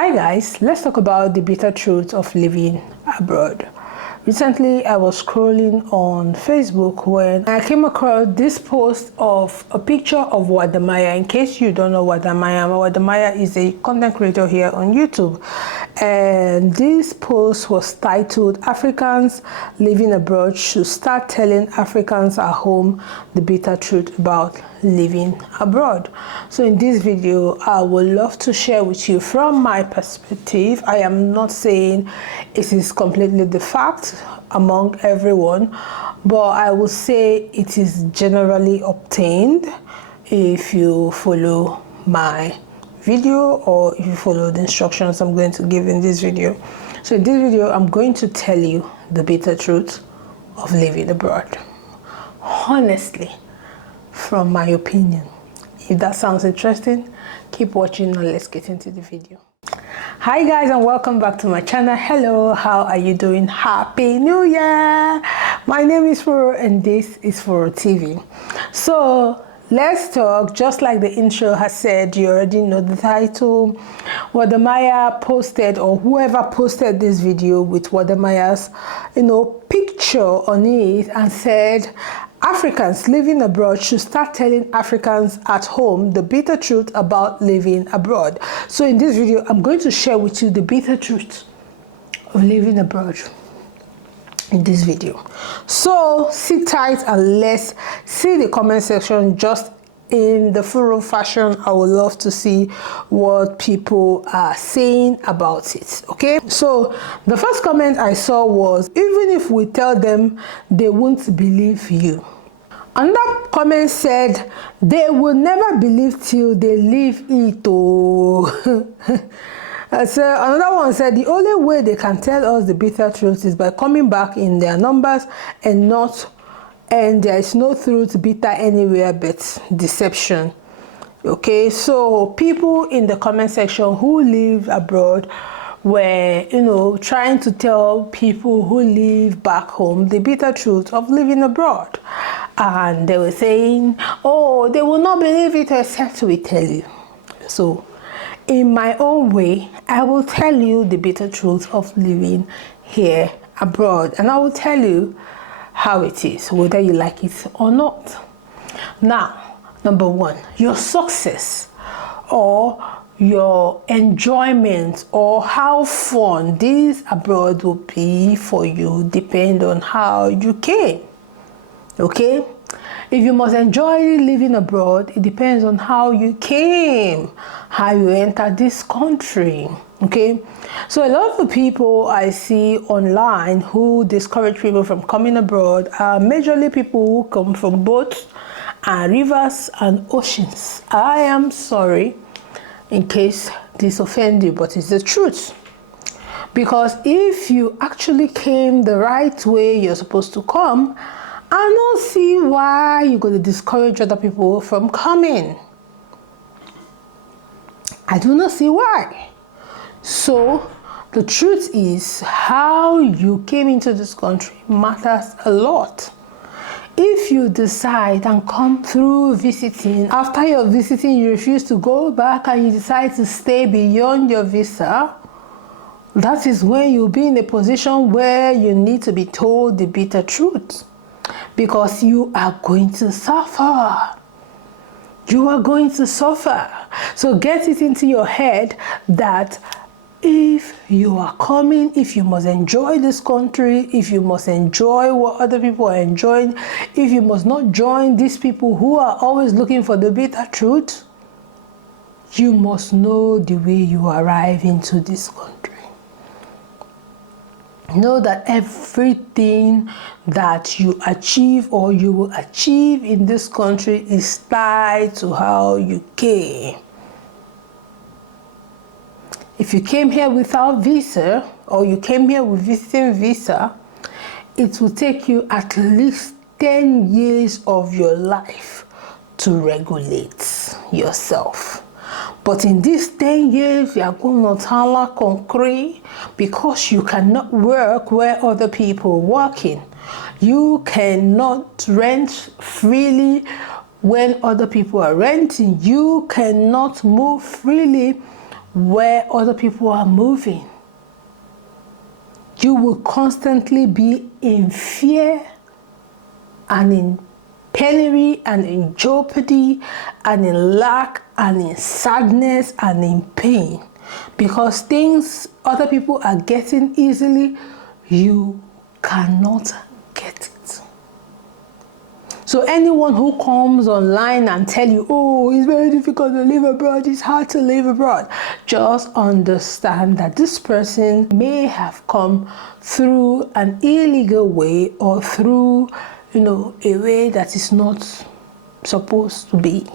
Hi guys, let's talk about the bitter truth of living abroad. Recently, I was scrolling on Facebook when I came across this post of a picture of Wadamaya. In case you don't know Wadamaya is a content creator here on YouTube. And this post was titled, Africans living abroad should start telling Africans at home the bitter truth about living abroad. So in this video, I would love to share with you from my perspective. I am not saying it is completely the fact among everyone, but I would say it is generally obtained if you follow my video or if you follow the instructions I'm going to give in this video. So in this video, I'm going to tell you the bitter truth of living abroad. Honestly, from my opinion. If that sounds interesting, keep watching and let's get into the video. Hi guys, and welcome back to my channel. Hello, how are you doing? Happy New Year! My name is Furo and this is Furo TV. So let's talk. Just like the intro has said, you already know the title. Wadamaya posted, or whoever posted this video with Wadamaya's picture on it, and said Africans living abroad should start telling Africans at home the bitter truth about living abroad. So in this video, I'm going to share with you the bitter truth of living abroad in this video. So sit tight and let's see the comment section. Just in the Furo fashion, I would love to see what people are saying about it. Okay, so the first comment I saw was, even if we tell them, they won't believe you. Another comment said, they will never believe till they live it. So another one said, the only way they can tell us the bitter truth is by coming back in their numbers and there is no truth bitter anywhere but deception. Okay, so people in the comment section who live abroad were trying to tell people who live back home the bitter truth of living abroad, and they were saying, oh, they will not believe it except we tell you. So in my own way, I will tell you the bitter truth of living here abroad, and I will tell you how it is, whether you like it or not. Now, number one, your success or your enjoyment or how fun this abroad will be for you depend on how you came. Okay, if you must enjoy living abroad, it depends on how you came, how you entered this country. Okay, so a lot of the people I see online who discourage people from coming abroad are majorly people who come from boats and rivers and oceans. I am sorry in case this offends you, but it's the truth. Because if you actually came the right way you're supposed to come, I don't see why you're going to discourage other people from coming. I do not see why. So the truth is, how you came into this country matters a lot. If you decide and come through visiting, after your visiting you refuse to go back and you decide to stay beyond your visa, that is when you'll be in a position where you need to be told the bitter truth, because you are going to suffer. You are going to suffer. So get it into your head that if you are coming, if you must enjoy this country, if you must enjoy what other people are enjoying, if you must not join these people who are always looking for the bitter truth, you must know the way you arrive into this country. Know that everything that you achieve or you will achieve in this country is tied to how you came. If you came here without visa or you came here with visiting visa, it will take you at least 10 years of your life to regulate yourself. But in these 10 years, you are going to tala concrete because you cannot work where other people are working. You cannot rent freely when other people are renting. You cannot move freely where other people are moving. You will constantly be in fear and in penury and in jeopardy and in lack and in sadness and in pain, because things other people are getting easily, you cannot get it. So anyone who comes online and tell you, oh, it's very difficult to live abroad, it's hard to live abroad, just understand that this person may have come through an illegal way or through, a way that is not supposed to be.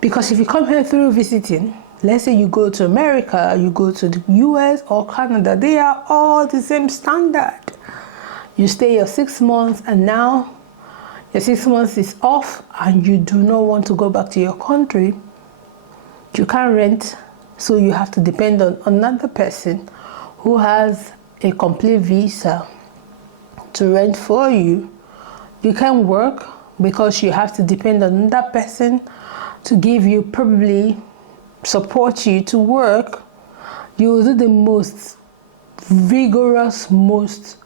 Because if you come here through visiting, let's say you go to America, you go to the US or Canada, they are all the same standard. You stay your 6 months and now your 6 months is off and you do not want to go back to your country. You can't rent, so you have to depend on another person who has a complete visa to rent for you. You can't work because you have to depend on that person to give you, probably support you to work. You will do the most vigorous, most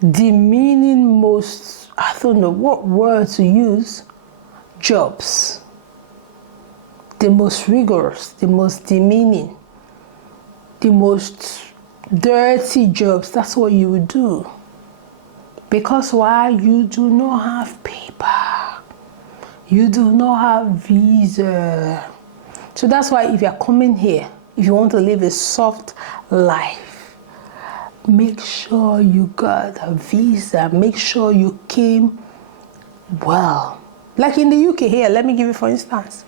demeaning, most, I don't know what word to use, jobs. The most rigorous, the most demeaning, the most dirty jobs. That's what you would do. Because why? You do not have paper. You do not have visa. So that's why if you're coming here, if you want to live a soft life, make sure you got a visa. Make sure you came well. Like in the UK here, let me give you for instance.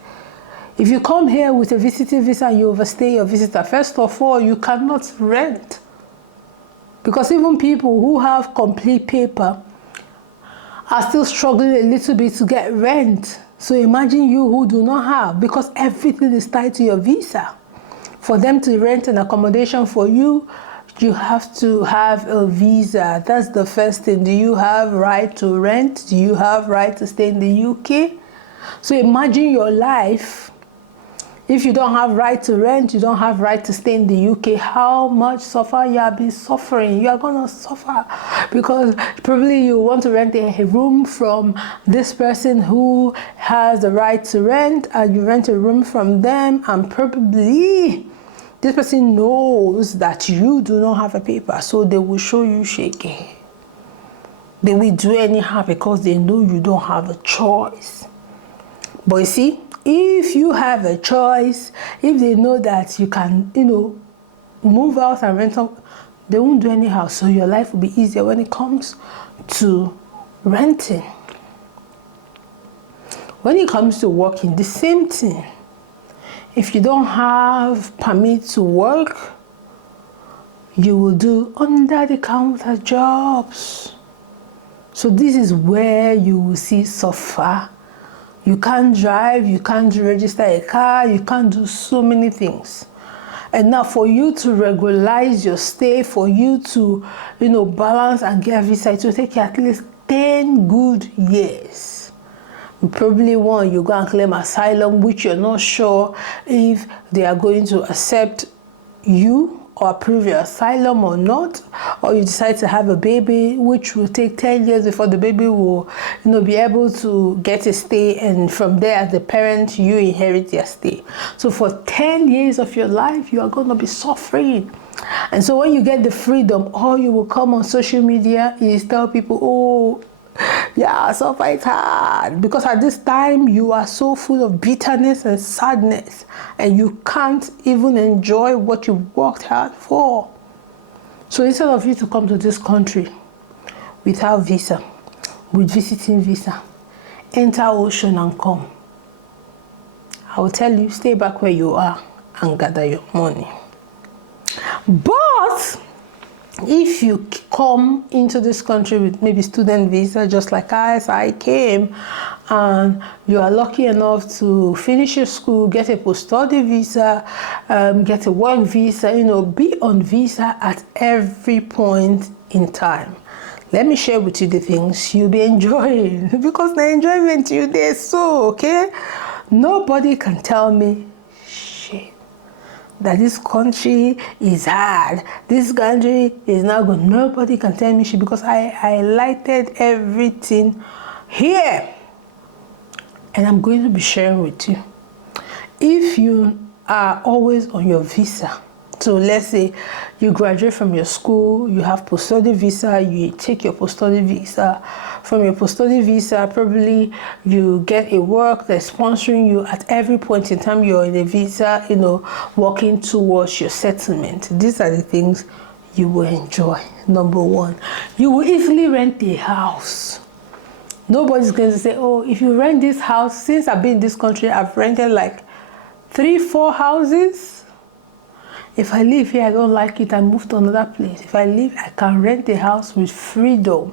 If you come here with a visiting visa and you overstay your visitor, first of all, you cannot rent. Because even people who have complete paper are still struggling a little bit to get rent. So imagine you who do not have, because everything is tied to your visa. For them to rent an accommodation for you, you have to have a visa. That's the first thing. Do you have right to rent? Do you have right to stay in the UK? So imagine your life. If you don't have right to rent, you don't have right to stay in the UK, how much suffer you have been suffering. You are going to suffer because probably you want to rent a room from this person who has the right to rent, and you rent a room from them, and probably this person knows that you do not have a paper, so they will show you shaky. They will do anyhow because they know you don't have a choice. But you see, if you have a choice, if they know that you can, move out and rent out, they won't do anyhow. So your life will be easier when it comes to renting. When it comes to working, the same thing. If you don't have permit to work, you will do under-the-counter jobs. So this is where you will see suffer. You can't drive, you can't register a car, you can't do so many things. And now for you to regularize your stay, for you to, balance and get a visa, it will take you at least 10 good years. Probably one, you go and claim asylum, which you're not sure if they are going to accept you or approve your asylum or not, or you decide to have a baby, which will take 10 years before the baby will, be able to get a stay, and from there, as the parent, you inherit their stay. So for 10 years of your life, you are going to be suffering. And so when you get the freedom, all you will come on social media is tell people, oh, yeah, so it's hard, because at this time you are so full of bitterness and sadness, and you can't even enjoy what you worked hard for. So instead of you to come to this country without visa, with visiting visa, enter ocean and come, I will tell you, stay back where you are and gather your money. But if you come into this country with maybe student visa, just like I came, and you are lucky enough to finish your school, get a post-study visa, get a work visa, be on visa at every point in time. Let me share with you the things you'll be enjoying, because the enjoyment you there, so, okay? Nobody can tell me shit. that this country is hard, this country is not good. Nobody can tell me shit because I highlighted everything here. And I'm going to be sharing with you. If you are always on your visa, so let's say you graduate from your school, you have post-study visa, you take your post-study visa. From your post-study visa, probably you get a work that's sponsoring you at every point in time you're in a visa, you know, working towards your settlement. These are the things you will enjoy. Number one, you will easily rent a house. Nobody's going to say, oh, if you rent this house, since I've been in this country, I've rented like 3-4 houses. If I live here, I don't like it, I move to another place. If I live, I can rent a house with freedom.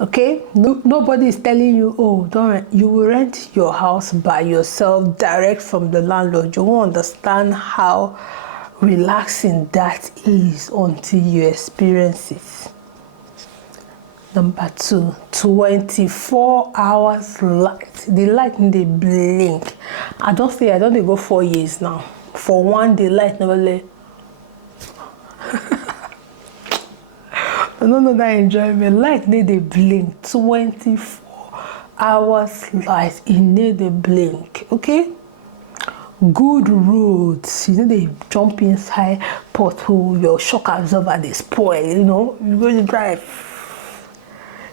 Okay? Nobody is telling you, oh, don't rent. You will rent your house by yourself, direct from the landlord. You won't understand how relaxing that is until you experience it. Number two, 24 hours light. The light in the blink. I don't go 4 years now. For one day, light never lay. I don't know that enjoyment. Light need a blink. 24 hours light. It need a blink. Okay? Good roads. You know they jump inside pothole, your shock absorber they spoil, you know. You go to drive.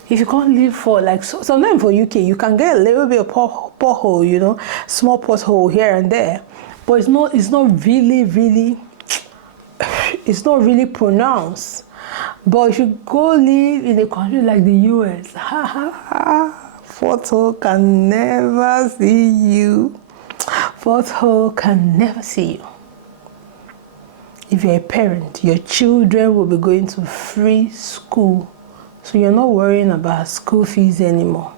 If you can't live for like sometimes for UK, you can get a little bit of pothole, you know, small pothole here and there. But it's not really pronounced. But if you go live in a country like the US, pothole can never see you. Pothole can never see you. If you're a parent, your children will be going to free school. So you're not worrying about school fees anymore.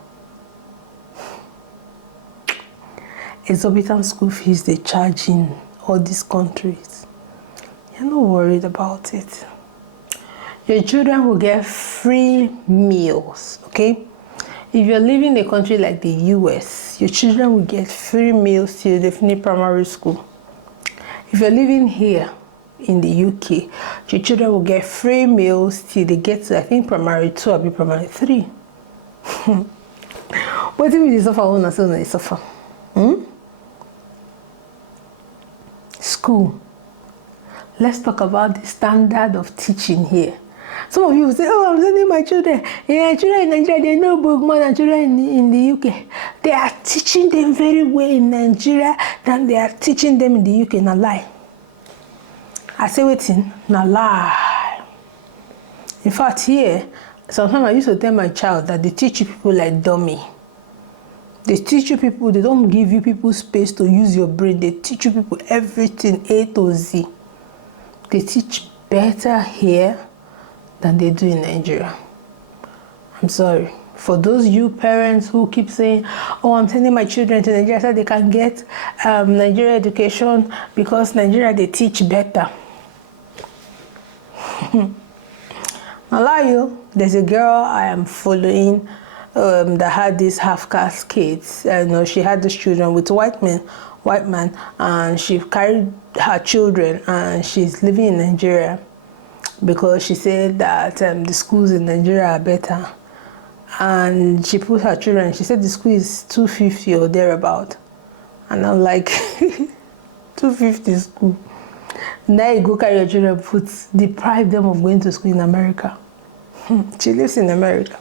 Exorbitant school fees they charge in all these countries. You're not worried about it. Your children will get free meals, okay? If you're living in a country like the US, your children will get free meals till they finish primary school. If you're living here in the UK, your children will get free meals till they get to, I think, primary 2 or primary 3. What if you suffer one and so suffer? School. Let's talk about the standard of teaching here. Some of you will say, oh, I'm sending my children. Yeah, children in Nigeria, they know book more than children in the UK. They are teaching them very well in Nigeria than they are teaching them in the UK. Now lie. I say waiting, now lie. In fact, here, sometimes I used to tell my child that they teach you people like dummy. They teach you people, they don't give you people space to use your brain. They teach you people everything A to Z. They teach better here than they do in Nigeria. I'm sorry. For those you parents who keep saying, oh, I'm sending my children to Nigeria so they can get Nigeria education because Nigeria, they teach better. I'll lie you, there's a girl I am following that had these half-caste kids. You know, she had these children with white man, and she carried her children and she's living in Nigeria because she said that the schools in Nigeria are better. And she put her children, she said the school is 250 or thereabout. And I'm like, 250 school. Now you go carry your children, deprive them of going to school in America. She lives in America.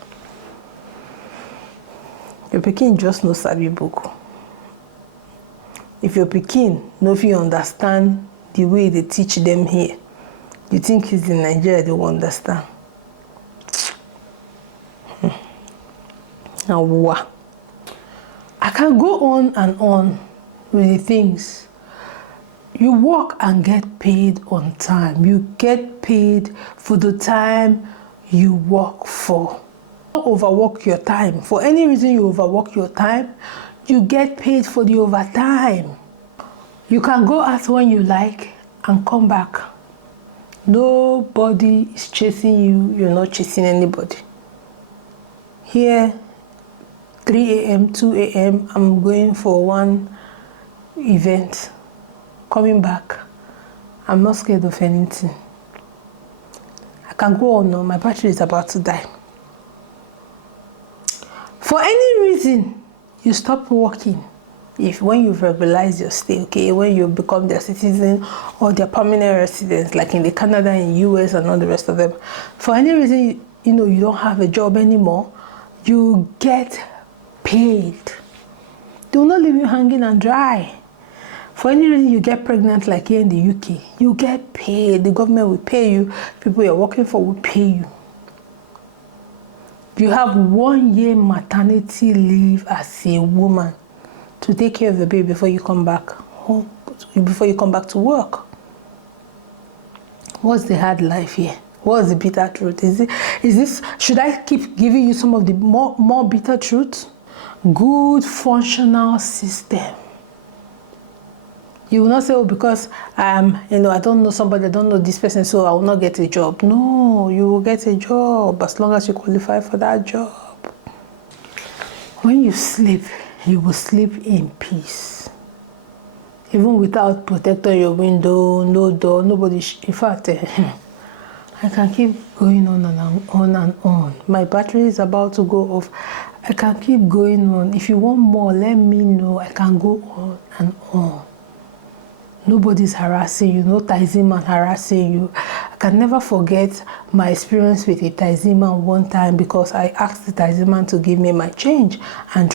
Your pikin just no sabi book. If your pikin no fit understand the way they teach them here, you think it's in Nigeria they won't understand. Now what? I can go on and on with the things. You work and get paid on time. You get paid for the time you work for. Don't overwork your time. For any reason you overwork your time, you get paid for the overtime. You can go out when you like and come back. Nobody is chasing you. You're not chasing anybody. Here, 3 a.m., 2 a.m., I'm going for one event. Coming back, I'm not scared of anything. I can go on. No, my battery is about to die. For any reason, you stop working. When you've regularized your stay, okay, when you become their citizen or their permanent residents, like in the Canada and US and all the rest of them, for any reason, you don't have a job anymore, you get paid. They will not leave you hanging and dry. For any reason you get pregnant, like here in the UK, you get paid. The government will pay you. People you're working for will pay you. You have 1 year maternity leave as a woman to take care of the baby before you come back home, before you come back to work. What's the hard life here? What's the bitter truth? Should I keep giving you some of the more bitter truths? Good functional system. You will not say, oh, because I don't know somebody, I don't know this person, so I will not get a job. No, you will get a job as long as you qualify for that job. When you sleep, you will sleep in peace. Even without protector your window, no door, nobody. In fact, I can keep going on and on. My battery is about to go off. I can keep going on. If you want more, let me know. I can go on and on. Nobody's harassing you. No Taizi man harassing you. I can never forget my experience with a Taizi man one time because I asked the Taizi man to give me my change and